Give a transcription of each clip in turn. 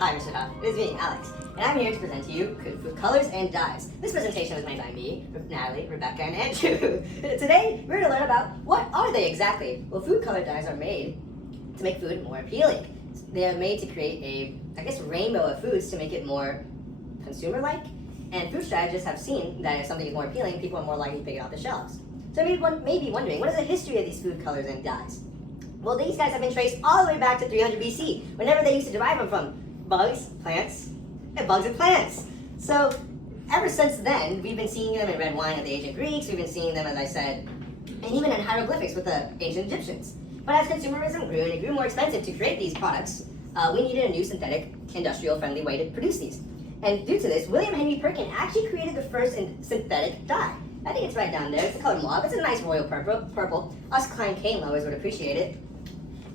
Hi, Mr. Huff. It is me, Alex, and I'm here to present to you Food Colors and Dyes. This presentation was made by me, Natalie, Rebecca, and Andrew. Today, we're going to learn about what are they exactly. Well, food color dyes are made to make food more appealing. They are made to create a, rainbow of foods to make it more consumer-like. And food strategists have seen that if something is more appealing, people are more likely to pick it off the shelves. So one may be wondering, what is the history of these food colors and dyes? Well, these guys have been traced all the way back to 300 BC, whenever they used to derive them from bugs, plants, and bugs and plants. So ever since then, we've been seeing them in red wine of the ancient Greeks, we've been seeing them, as I said, and even in hieroglyphics with the ancient Egyptians. But as consumerism grew and it grew more expensive to create these products, we needed a new synthetic, industrial-friendly way to produce these. And due to this, William Henry Perkin actually created the first synthetic dye. I think it's right down there. It's the color mauve. It's a nice royal purple. Us Klein Cane lovers would appreciate it.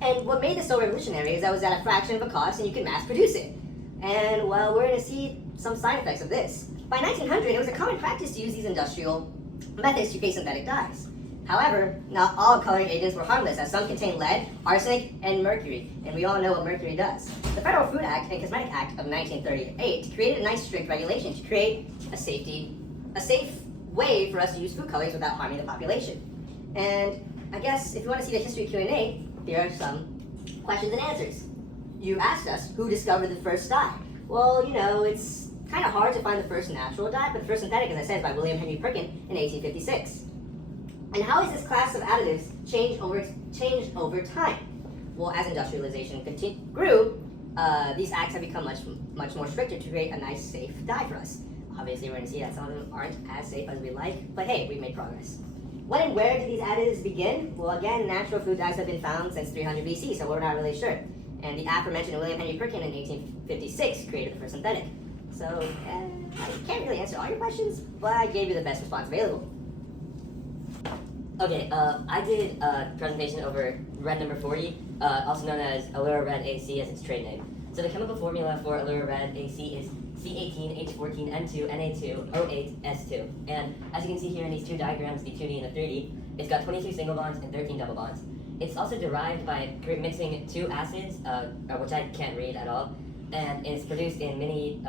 And what made this so revolutionary is that it was at a fraction of a cost and you could mass produce it. And well, we're going to see some side effects of this. By 1900, it was a common practice to use these industrial methods to create synthetic dyes. However, not all coloring agents were harmless, as some contain lead, arsenic, and mercury, and we all know what mercury does. The Federal Food Act and Cosmetic Act of 1938 created a nice strict regulation to create a safe way for us to use food colorings without harming the population. And I guess if you want to see the history Q&A, here are some questions and answers. You asked us who discovered the first dye. Well, you know, it's kind of hard to find the first natural dye, but the first synthetic, as I said, is by William Henry Perkin in 1856. And how has this class of additives changed over time? Well, as industrialization grew, these acts have become much more stricter to create a nice, safe dye for us. Obviously, we're going to see that some of them aren't as safe as we like, but hey, we've made progress. When and where did these additives begin? Well, again, natural food dyes have been found since 300 BC, so we're not really sure. And the aforementioned William Henry Perkin in 1856 created the first synthetic. So, I can't really answer all your questions, but I gave you the best response available. Okay, I did a presentation over red number 40, also known as Allura Red AC as its trade name. So the chemical formula for Allura Red AC is C18H14N2Na2O8S2. And as you can see here in these two diagrams, the 2D and the 3D, it's got 22 single bonds and 13 double bonds. It's also derived by mixing two acids, which I can't read at all, and it's produced in many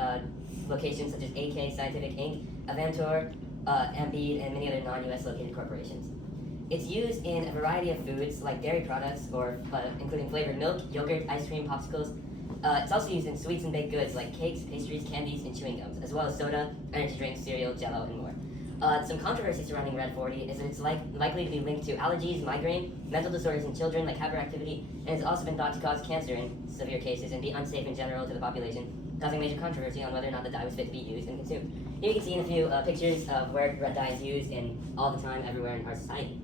locations such as AK Scientific Inc., Avantor, Embed, and many other non-US located corporations. It's used in a variety of foods like dairy products, including flavored milk, yogurt, ice cream, popsicles. It's also used in sweets and baked goods like cakes, pastries, candies, and chewing gums, as well as soda, energy drinks, cereal, jello, and more. Some controversy surrounding Red 40 is that it's likely to be linked to allergies, migraine, mental disorders in children like hyperactivity, and it's also been thought to cause cancer in severe cases and be unsafe in general to the population, causing major controversy on whether or not the dye was fit to be used and consumed. Here you can see in a few pictures of where red dye is used all the time, everywhere in our society.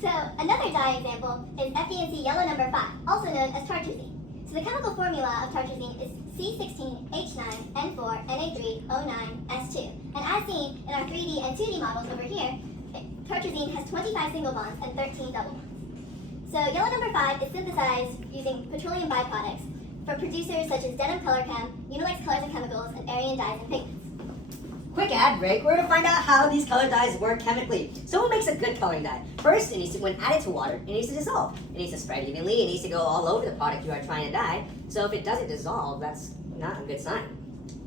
So another dye example is FD&C yellow number 5, also known as tartrazine. So the chemical formula of tartrazine is C16H9N4Na3O9S2. And as seen in our 3D and 2D models over here, tartrazine has 25 single bonds and 13 double bonds. So yellow number 5 is synthesized using petroleum byproducts from producers such as Denim Color Chem, Unilex Colors and Chemicals, and Arian Dyes and Pigments. Quick ad break, we're going to find out how these color dyes work chemically. So what makes a good coloring dye? First, when added to water, it needs to dissolve. It needs to spread evenly, it needs to go all over the product you are trying to dye. So if it doesn't dissolve, that's not a good sign.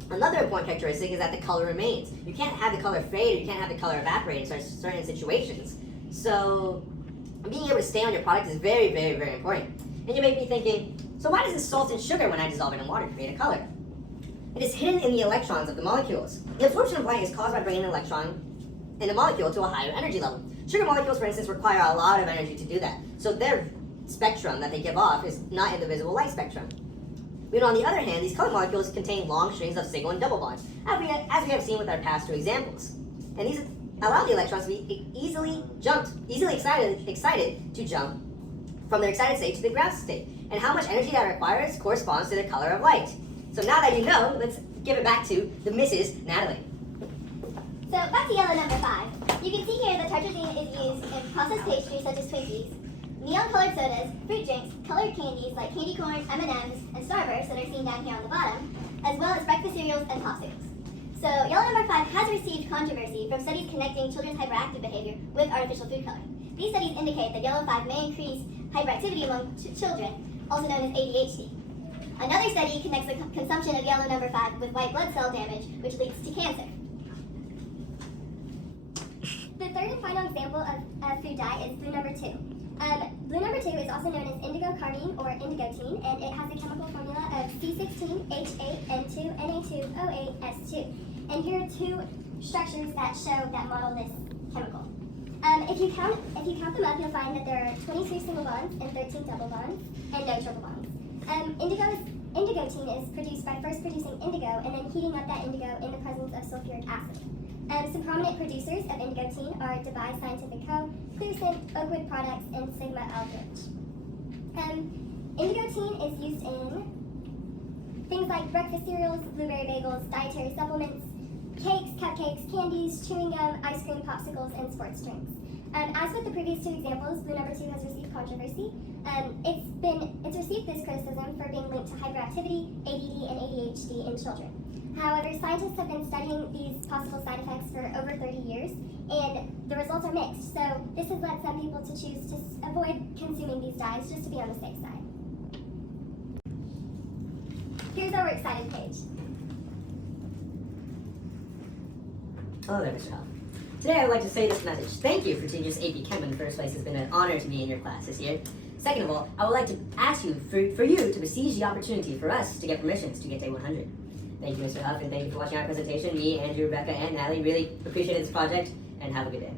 Another important characteristic is that the color remains. You can't have the color fade, or you can't have the color evaporate in certain situations. So being able to stay on your product is very, very, very important. And you may be thinking, so why does this salt and sugar, when I dissolve it in water, create a color? It is hidden in the electrons of the molecules. The absorption of light is caused by bringing an electron in a molecule to a higher energy level. Sugar molecules, for instance, require a lot of energy to do that. So their spectrum that they give off is not in the visible light spectrum. But on the other hand, these color molecules contain long strings of single and double bonds, as we have seen with our past two examples. And these allow the electrons to be easily excited to jump from their excited state to the ground state. And how much energy that requires corresponds to the color of light. So now that you know, let's give it back to the Mrs. Natalie. So back to yellow number 5. You can see here that tartrazine is used in processed pastries such as Twinkies, neon-colored sodas, fruit drinks, colored candies like candy corn, M&Ms, and Starburst that are seen down here on the bottom, as well as breakfast cereals and popsicles. So yellow number 5 has received controversy from studies connecting children's hyperactive behavior with artificial food coloring. These studies indicate that yellow 5 may increase hyperactivity among children, also known as ADHD. Another study connects the consumption of yellow number 5 with white blood cell damage, which leads to cancer. The third and final example of food dye is blue number 2. Blue number 2 is also known as indigo carmine or indigotine, and it has a chemical formula of C16H8N2Na2O8S2. And here are two structures that model this chemical. If you count them up, you'll find that there are 23 single bonds and 13 double bonds, and no triple bonds. Indigotine is produced by first producing indigo and then heating up that indigo in the presence of sulfuric acid. Some prominent producers of indigotine are Dubai Scientific Co., Clearsynth, Oakwood Products, and Sigma Aldrich. Indigotine is used in things like breakfast cereals, blueberry bagels, dietary supplements, cakes, cupcakes, candies, chewing gum, ice cream, popsicles, and sports drinks. As with the previous two examples, blue number 2 has received controversy. It's received this criticism for being linked to hyperactivity, ADD, and ADHD in children. However, scientists have been studying these possible side effects for over 30 years, and the results are mixed. So this has led some people to choose to avoid consuming these dyes just to be on the safe side. Here's our excited page. Hello there, Mr. Huff. Today I would like to say this message. Thank you for teaching us AP Chem in the first place. It's been an honor to be in your class this year. Second of all, I would like to ask you for you to besiege the opportunity for us to get permissions to get day 100. Thank you, Mr. Huff, and thank you for watching our presentation. Me, Andrew, Rebecca, and Natalie really appreciated this project, and have a good day.